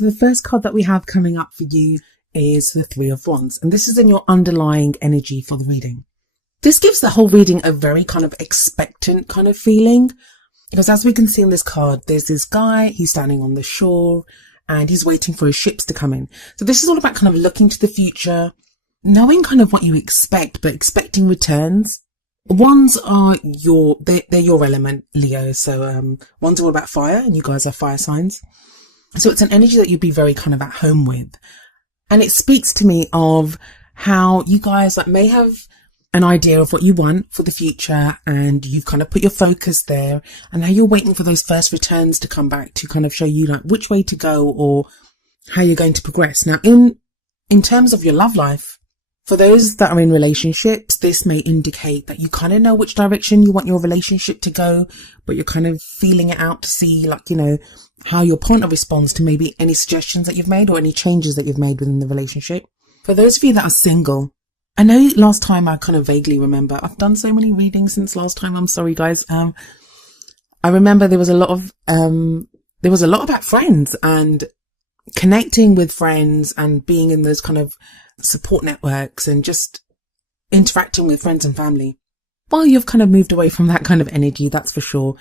So the first card that we have coming up for you is the Three of Wands, and this is in your underlying energy for the reading. This gives the whole reading a very kind of expectant kind of feeling, because as we can see in this card, there's this guy, he's standing on the shore and he's waiting for his ships to come in. So this is all about kind of looking to the future, knowing kind of what you expect, but expecting returns. Wands are they're your element, Leo. So wands are all about fire, and you guys are fire signs. So it's an energy that you'd be very kind of at home with. And it speaks to me of how you guys may have an idea of what you want for the future, and you've kind of put your focus there, and now you're waiting for those first returns to come back to kind of show you which way to go or how you're going to progress. Now, in terms of your love life, for those that are in relationships, this may indicate that you kind of know which direction you want your relationship to go, but you're kind of feeling it out to see how your partner responds to maybe any suggestions that you've made or any changes that you've made within the relationship. For those of you that are single, I know last time I kind of vaguely remember, I've done so many readings since last time. I'm sorry, guys. I remember there was a lot about friends and connecting with friends and being in those kind of support networks and just interacting with friends and family. Well, you've kind of moved away from that kind of energy, that's for sure.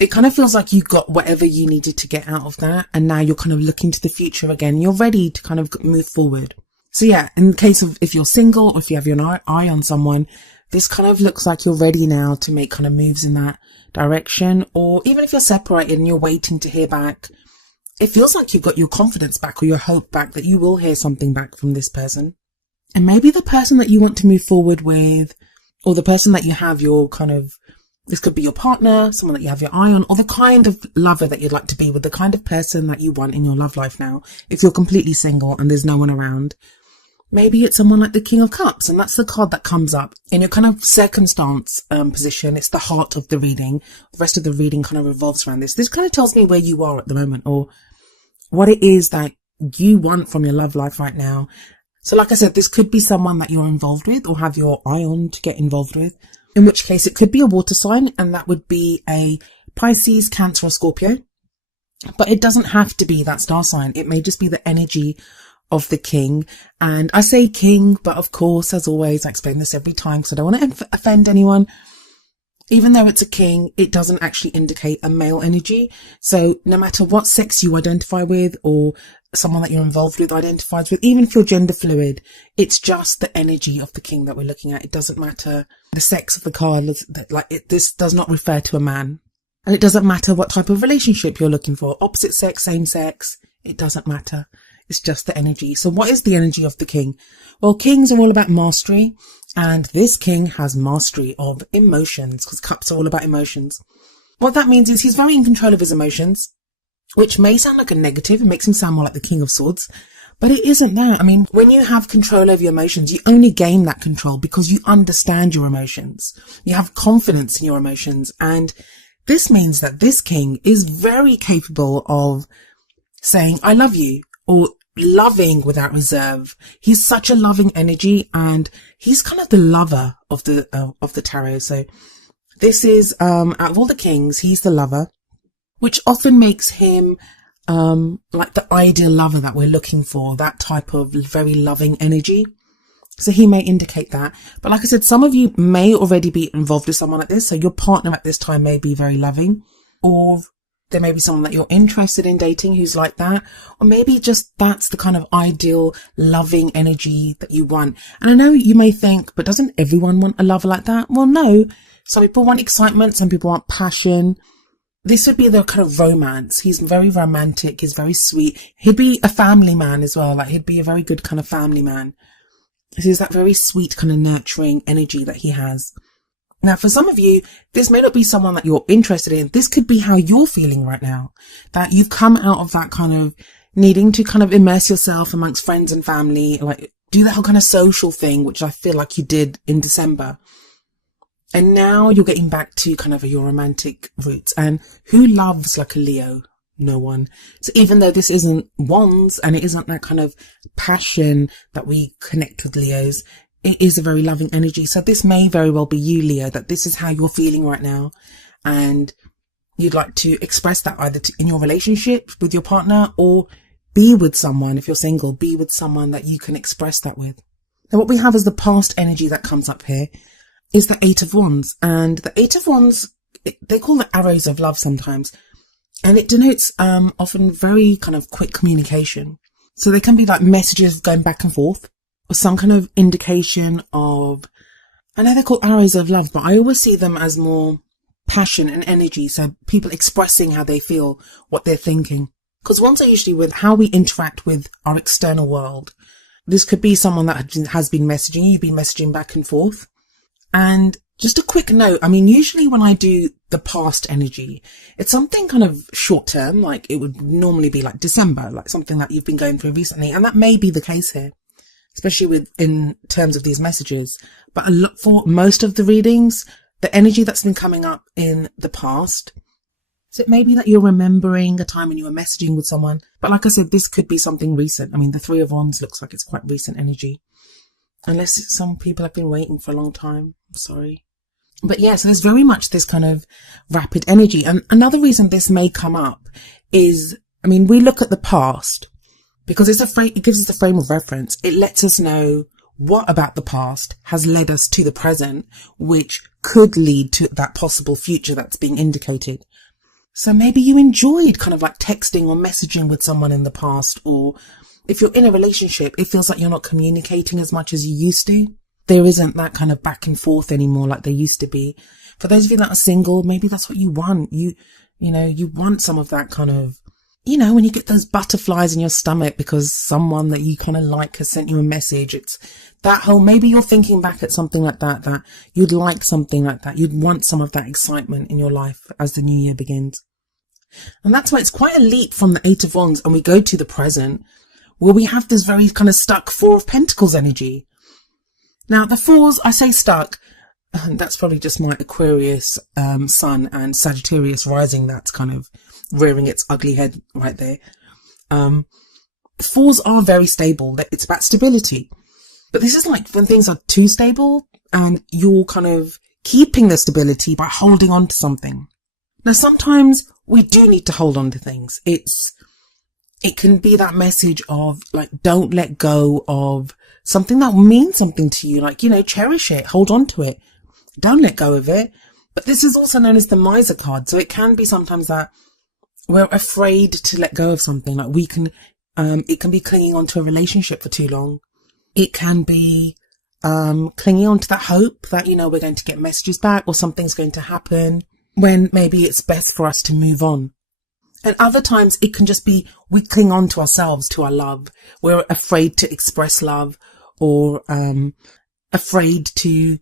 It kind of feels like you got whatever you needed to get out of that, and now you're kind of looking to the future again. You're ready to kind of move forward. So yeah, in the case of if you're single or if you have your eye on someone, this kind of looks like you're ready now to make kind of moves in that direction. Or even if you're separated and you're waiting to hear back, it feels like you've got your confidence back or your hope back that you will hear something back from this person. And maybe the person that you want to move forward with, or the person that you have your this could be your partner, someone that you have your eye on, or the kind of lover that you'd like to be with, the kind of person that you want in your love life now. If you're completely single and there's no one around, maybe it's someone like the King of Cups, and that's the card that comes up in your kind of circumstance position. It's the heart of the reading. The rest of the reading kind of revolves around this. This kind of tells me where you are at the moment, or what it is that you want from your love life right now. So like I said, this could be someone that you're involved with or have your eye on to get involved with, in which case it could be a water sign, and that would be a Pisces, Cancer or Scorpio. But it doesn't have to be that star sign. It may just be the energy of the king. And I say king, but of course, as always, I explain this every time because I don't want to offend anyone. Even though it's a king, it doesn't actually indicate a male energy. So no matter what sex you identify with or someone that you're involved with identifies with, even if you're gender fluid, it's just the energy of the king that we're looking at. It doesn't matter the sex of the card. This does not refer to a man. And it doesn't matter what type of relationship you're looking for. Opposite sex, same sex. It doesn't matter. It's just the energy. So what is the energy of the king? Well, kings are all about mastery. And this king has mastery of emotions, because cups are all about emotions. What that means is he's very in control of his emotions, which may sound like a negative. It makes him sound more like the King of Swords, but it isn't that. I mean, when you have control over your emotions, you only gain that control because you understand your emotions. You have confidence in your emotions. And this means that this king is very capable of saying, I love you, or loving without reserve. He's such a loving energy, and he's kind of the lover of the tarot. So this is, out of all the kings, he's the lover, which often makes him like the ideal lover that we're looking for, that type of very loving energy. So he may indicate that. But like I said, some of you may already be involved with someone like this. So your partner at this time may be very loving, or there may be someone that you're interested in dating who's like that, or maybe just that's the kind of ideal loving energy that you want. And I know you may think, but doesn't everyone want a lover like that? Well, no. Some people want excitement, some people want passion. This would be the kind of romance. He's very romantic. He's very sweet. He'd be a family man as well. Like, he'd be a very good kind of family man. He's that very sweet kind of nurturing energy that he has. Now, for some of you, this may not be someone that you're interested in. This could be how you're feeling right now, that you've come out of that kind of needing to kind of immerse yourself amongst friends and family, like do that whole kind of social thing, which I feel like you did in December. And now you're getting back to kind of your romantic roots. And who loves like a Leo? No one. So even though this isn't wands and it isn't that kind of passion that we connect with Leos, it is a very loving energy. So this may very well be you, Leo, that this is how you're feeling right now. And you'd like to express that either in your relationship with your partner, or be with someone, if you're single, be with someone that you can express that with. Now what we have as the past energy that comes up here is the Eight of Wands. And the Eight of Wands, they call it arrows of love sometimes. And it denotes often very kind of quick communication. So they can be like messages going back and forth, or some kind of indication of, I know they're called arrows of love, but I always see them as more passion and energy. So people expressing how they feel, what they're thinking. Because wands are usually with how we interact with our external world. This could be someone that has been messaging you, you've been messaging back and forth. And just a quick note, I mean, usually when I do the past energy, it's something kind of short term, like it would normally be like December, like something that you've been going through recently. And that may be the case here, especially in terms of these messages. But for most of the readings, the energy that's been coming up in the past, so it may be that you're remembering a time when you were messaging with someone. But like I said, this could be something recent. I mean, the Three of Wands looks like it's quite recent energy. Unless some people have been waiting for a long time. I'm sorry. But yeah, so there's very much this kind of rapid energy. And another reason this may come up is, I mean, we look at the past because it gives us a frame of reference. It lets us know what about the past has led us to the present, which could lead to that possible future that's being indicated. So maybe you enjoyed kind of like texting or messaging with someone in the past, or if you're in a relationship, it feels like you're not communicating as much as you used to. There isn't that kind of back and forth anymore like there used to be. For those of you that are single, maybe that's what you want. You want some of that kind of, when you get those butterflies in your stomach because someone that you kind of like has sent you a message. It's that whole, maybe you're thinking back at something like that you'd like something like that. You'd want some of that excitement in your life as the new year begins. And that's why it's quite a leap from the Eight of Wands and we go to the present, where we have this very kind of stuck Four of Pentacles energy. Now, the fours, I say stuck, and that's probably just my Aquarius sun and Sagittarius rising that's kind of rearing its ugly head right there. Fours are very stable. It's about stability. But this is like when things are too stable and you're kind of keeping the stability by holding on to something. Now, sometimes we do need to hold on to things. It can be that message of like, don't let go of something that means something to you. Like, cherish it, hold on to it. Don't let go of it. But this is also known as the Miser card. So it can be sometimes that we're afraid to let go of something. Like it can be clinging on to a relationship for too long. It can be, clinging on to that hope that, we're going to get messages back or something's going to happen when maybe it's best for us to move on. And other times it can just be we cling on to ourselves, to our love. We're afraid to express love or afraid to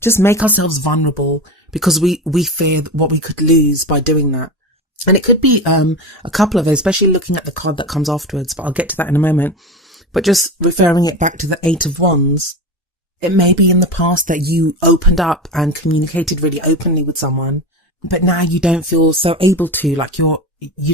just make ourselves vulnerable because we fear what we could lose by doing that. And it could be a couple of those, especially looking at the card that comes afterwards, but I'll get to that in a moment. But just referring it back to the Eight of Wands, it may be in the past that you opened up and communicated really openly with someone, but now you don't feel so able to, like you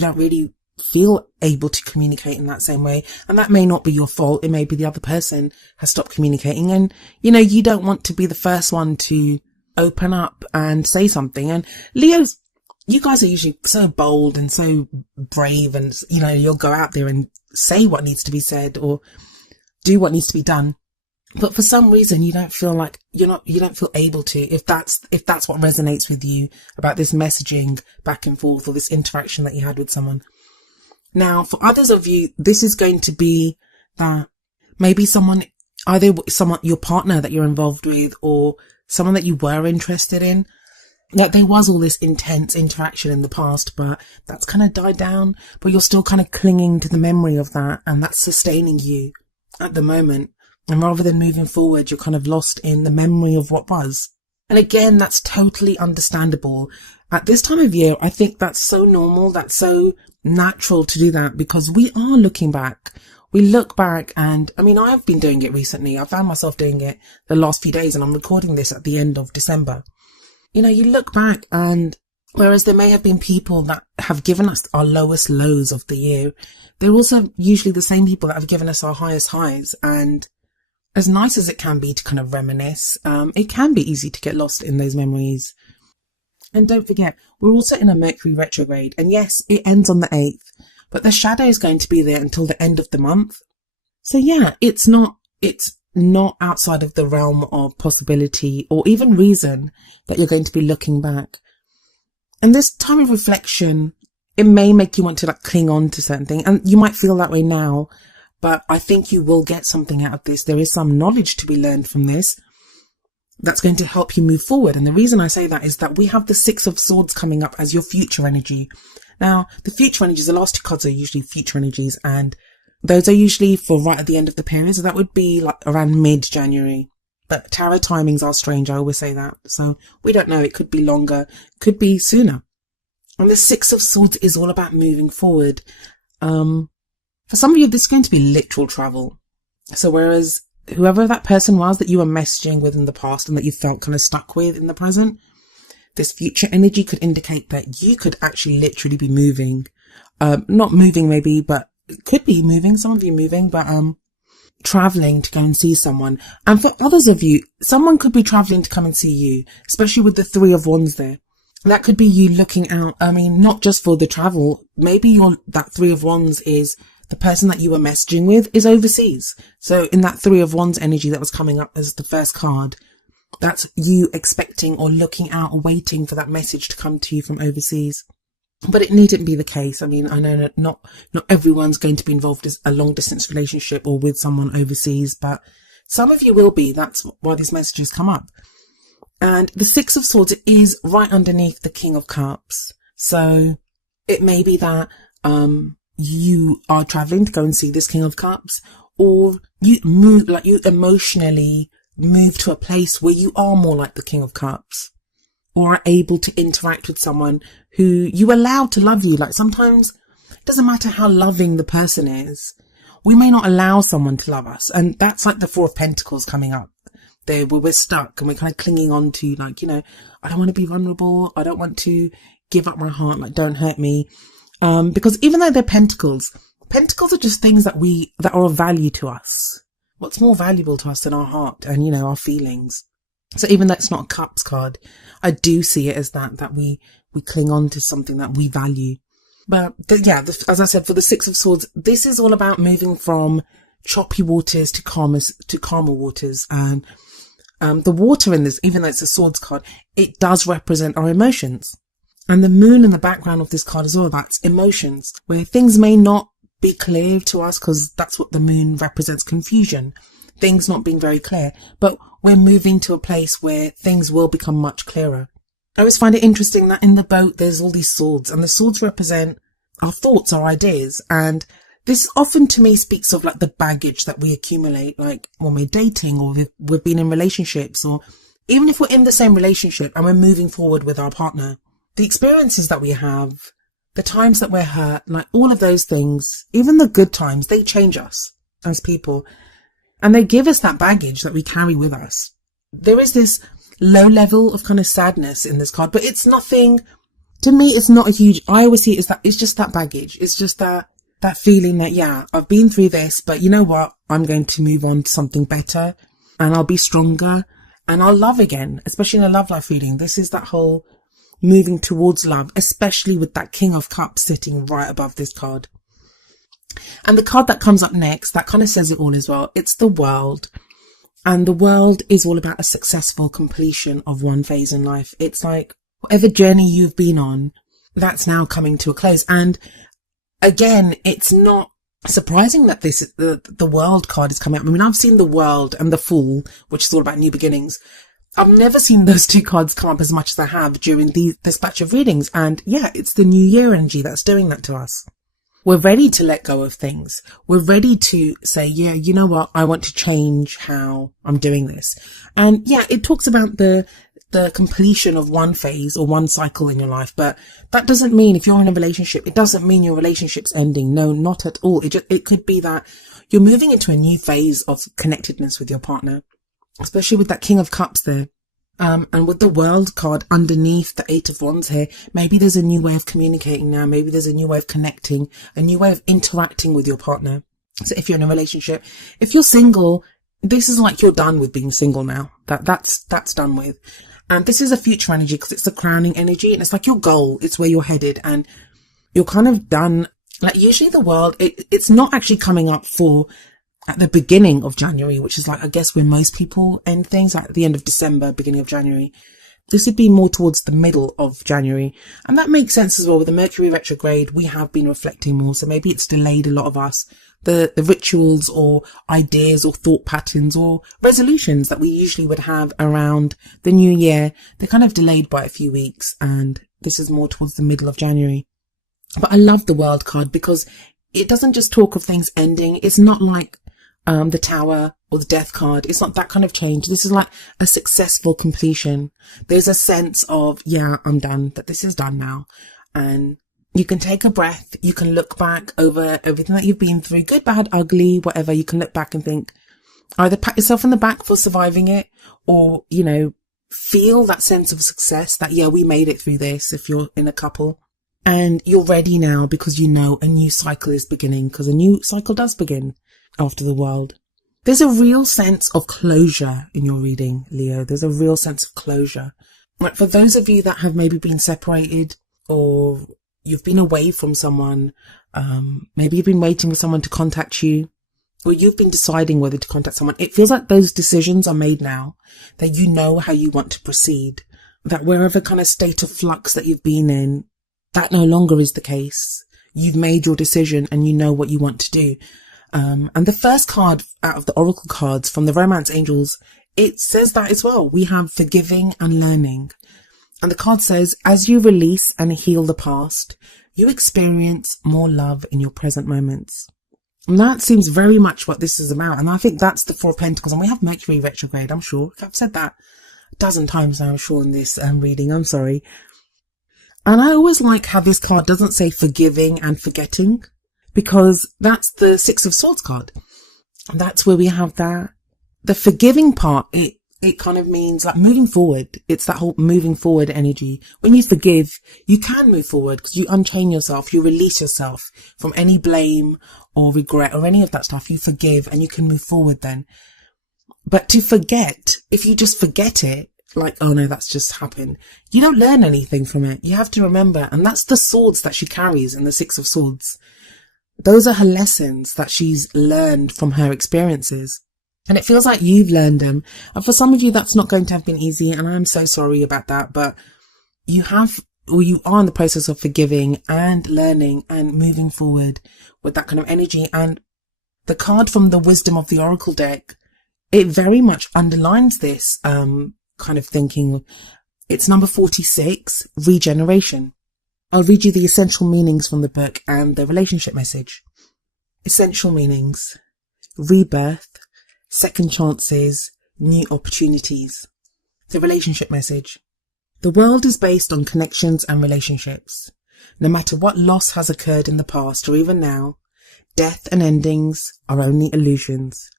don't really feel able to communicate in that same way. And that may not be your fault. It may be the other person has stopped communicating and, you don't want to be the first one to open up and say something. And Leos, you guys are usually so bold and so brave and, you'll go out there and say what needs to be said or do what needs to be done. But for some reason, you don't feel like you don't feel able to, if that's what resonates with you about this messaging back and forth or this interaction that you had with someone. Now, for others of you, this is going to be that maybe either your partner that you're involved with or someone that you were interested in. Like there was all this intense interaction in the past, but that's kind of died down, but you're still kind of clinging to the memory of that and that's sustaining you at the moment. And rather than moving forward, you're kind of lost in the memory of what was. And again, that's totally understandable. At this time of year, I think that's so normal, that's so natural to do that because we are looking back. We look back and, I've been doing it recently. I found myself doing it the last few days and I'm recording this at the end of December. You look back and whereas there may have been people that have given us our lowest lows of the year, they're also usually the same people that have given us our highest highs. And as nice as it can be to kind of reminisce, it can be easy to get lost in those memories. And don't forget, we're also in a Mercury retrograde. And yes, it ends on the 8th, but the shadow is going to be there until the end of the month. So yeah, it's not outside of the realm of possibility or even reason that you're going to be looking back. And this time of reflection, it may make you want to like cling on to certain things, and you might feel that way now, but I think you will get something out of this. There is some knowledge to be learned from this that's going to help you move forward. And the reason I say that is that we have the Six of Swords coming up as your future energy. Now, the future energies, the last two cards are usually future energies, and those are usually for right at the end of the period. So that would be like around mid-January. But tarot timings are strange. I always say that. So we don't know. It could be longer, could be sooner. And the Six of Swords is all about moving forward. For some of you, this is going to be literal travel. So whereas whoever that person was that you were messaging with in the past and that you felt kind of stuck with in the present, this future energy could indicate that you could actually literally be moving. Not moving maybe, but it could be moving. Some of you moving, but traveling to go and see someone. And for others of you, someone could be traveling to come and see you, especially with the Three of Wands there. That could be you looking out. I mean, not just for the travel. Maybe that Three of Wands is the person that you were messaging with is overseas. So in that Three of Wands energy that was coming up as the first card, that's you expecting or looking out or waiting for that message to come to you from overseas. But it needn't be the case. I mean, I know that not everyone's going to be involved in a long distance relationship or with someone overseas, but some of you will be. That's why these messages come up. And the Six of Swords is right underneath the King of Cups. So it may be that you are traveling to go and see this King of Cups, or you move, like you emotionally move to a place where you are more like the King of Cups, or are able to interact with someone who you allow to love you. Like sometimes it doesn't matter how loving the person is, we may not allow someone to love us. And that's like the Four of Pentacles coming up there, where we're stuck and we're kind of clinging on to, like, you know, I don't want to be vulnerable. I don't want to give up my heart. Like, don't hurt me. Because even though they're pentacles are just things that are of value to us. What's more valuable to us than our heart and, you know, our feelings? So even though it's not a cups card, I do see it as that we cling on to something that we value. But as I said, for the Six of Swords, this is all about moving from choppy waters to calmer waters. And the water in this, even though it's a swords card, it does represent our emotions. And the moon in the background of this card is all about emotions, where things may not be clear to us, because that's what the moon represents, confusion, things not being very clear, but we're moving to a place where things will become much clearer. I always find it interesting that in the boat there's all these swords, and the swords represent our thoughts, our ideas, and this often to me speaks of like the baggage that we accumulate, like when we're dating or we've been in relationships, or even if we're in the same relationship and we're moving forward with our partner. The experiences that we have, the times that we're hurt, like all of those things, even the good times, they change us as people. And they give us that baggage that we carry with us. There is this low level of kind of sadness in this card, but it's nothing, to me, it's not a huge, I always see it as that, it's just that baggage. It's just that feeling that, yeah, I've been through this, but you know what? I'm going to move on to something better, and I'll be stronger, and I'll love again, especially in a love life reading. This is that whole moving towards love, especially with that King of Cups sitting right above this card. And the card that comes up next, that kind of says it all as well. It's the World. And the World is all about a successful completion of one phase in life. It's like whatever journey you've been on, that's now coming to a close. And again, it's not surprising that the World card is coming up. I mean, I've seen the World and the Fool, which is all about new beginnings. I've never seen those two cards come up as much as I have during this batch of readings. And yeah, it's the New Year energy that's doing that to us. We're ready to let go of things. We're ready to say, yeah, you know what? I want to change how I'm doing this. And yeah, it talks about the completion of one phase or one cycle in your life. But that doesn't mean if you're in a relationship, it doesn't mean your relationship's ending. No, not at all. It could be that you're moving into a new phase of connectedness with your partner, especially with that King of Cups there. And with the World card underneath the Eight of Wands here, maybe there's a new way of communicating now. Maybe there's a new way of connecting, a new way of interacting with your partner. So if you're in a relationship, if you're single, this is like you're done with being single now. That's done with. And this is a future energy because it's the crowning energy, and it's like your goal. It's where you're headed, and you're kind of done Like usually the world, it's not actually coming up for at the beginning of January, which is like, I guess when most people end things, like at the end of December, beginning of January. This would be more towards the middle of January. And that makes sense as well. With the Mercury retrograde, we have been reflecting more. So maybe it's delayed a lot of us. The rituals or ideas or thought patterns or resolutions that we usually would have around the new year, they're kind of delayed by a few weeks. And this is more towards the middle of January. But I love the World card because it doesn't just talk of things ending. It's not like the Tower or the Death card. It's not that kind of change. This is like a successful completion. There's a sense of, yeah, I'm done, that this is done now. And you can take a breath. You can look back over everything that you've been through, good, bad, ugly, whatever. You can look back and think, either pat yourself on the back for surviving it, or, you know, feel that sense of success that, yeah, we made it through this if you're in a couple. And you're ready now because you know a new cycle is beginning, because a new cycle does begin after the World. There's a real sense of closure in your reading, Leo. There's a real sense of closure. Like for those of you that have maybe been separated, or you've been away from someone, maybe you've been waiting for someone to contact you, or you've been deciding whether to contact someone. It feels like those decisions are made now, that you know how you want to proceed, that wherever kind of state of flux that you've been in, that no longer is the case. You've made your decision and you know what you want to do. And the first card out of the Oracle cards from the Romance Angels, it says that as well. We have forgiving and learning. And the card says, as you release and heal the past, you experience more love in your present moments. And that seems very much what this is about. And I think that's the Four of Pentacles. And we have Mercury retrograde, I'm sure. I've said that a dozen times now, I'm sure, in this reading. I'm sorry. And I always like how this card doesn't say forgiving and forgetting, because that's the Six of Swords card. And that's where we have that. The forgiving part, it kind of means like moving forward. It's that whole moving forward energy. When you forgive, you can move forward because you unchain yourself, you release yourself from any blame or regret or any of that stuff. You forgive and you can move forward then. But to forget, if you just forget it, like, oh no, that's just happened, you don't learn anything from it. You have to remember. And that's the swords that she carries in the Six of Swords. Those are her lessons that she's learned from her experiences. And it feels like you've learned them. And for some of you, that's not going to have been easy. And I'm so sorry about that. But you have, or you are in the process of forgiving and learning and moving forward with that kind of energy. And the card from the Wisdom of the Oracle deck, it very much underlines this kind of thinking. It's number 46, regeneration. I'll read you the essential meanings from the book and the relationship message. Essential meanings: rebirth, second chances, new opportunities. The relationship message: the world is based on connections and relationships. No matter what loss has occurred in the past or even now, death and endings are only illusions.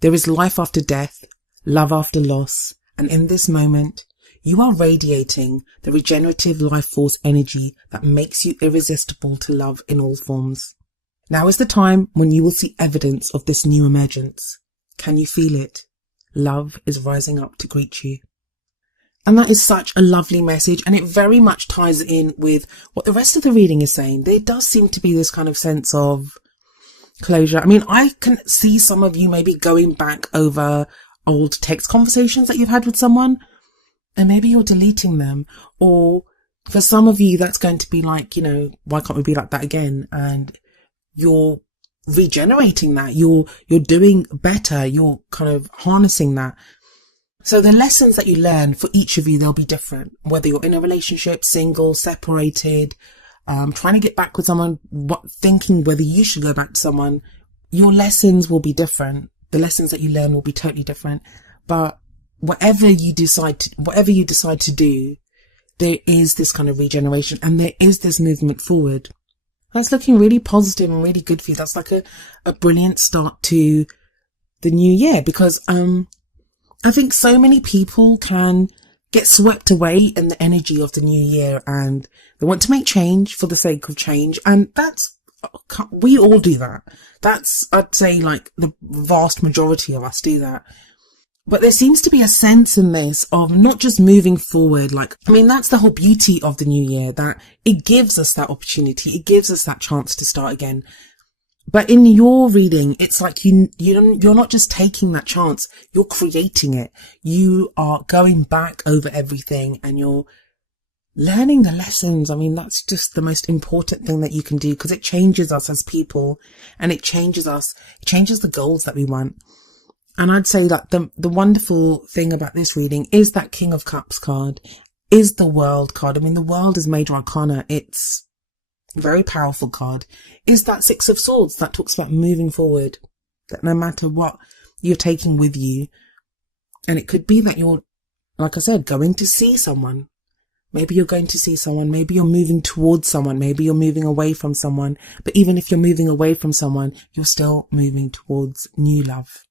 There is life after death, love after loss, and in this moment, you are radiating the regenerative life force energy that makes you irresistible to love in all forms. Now is the time when you will see evidence of this new emergence. Can you feel it? Love is rising up to greet you. And that is such a lovely message, and it very much ties in with what the rest of the reading is saying. There does seem to be this kind of sense of closure. I mean, I can see some of you maybe going back over old text conversations that you've had with someone, and maybe you're deleting them. Or for some of you, that's going to be like, you know, why can't we be like that again? And you're regenerating that. You're doing better. You're kind of harnessing that. So the lessons that you learn for each of you, they'll be different. Whether you're in a relationship, single, separated, trying to get back with someone, thinking whether you should go back to someone, your lessons will be different. The lessons that you learn will be totally different. But whatever you decide to do, there is this kind of regeneration and there is this movement forward. That's looking really positive and really good for you. That's like a brilliant start to the new year, because I think so many people can get swept away in the energy of the new year and they want to make change for the sake of change. And we all do that. I'd say like the vast majority of us do that. But there seems to be a sense in this of not just moving forward. Like, I mean, that's the whole beauty of the new year, that it gives us that opportunity. It gives us that chance to start again. But in your reading, it's like you're not just taking that chance, you're creating it. You are going back over everything and you're learning the lessons. I mean, that's just the most important thing that you can do, because it changes us as people, and it changes the goals that we want. And I'd say that the wonderful thing about this reading is that King of Cups card, is the World card. I mean, the World is Major Arcana. It's a very powerful card. Is that Six of Swords that talks about moving forward, that no matter what you're taking with you. And it could be that you're, like I said, going to see someone. Maybe you're going to see someone. Maybe you're moving towards someone. Maybe you're moving away from someone. But even if you're moving away from someone, you're still moving towards new love.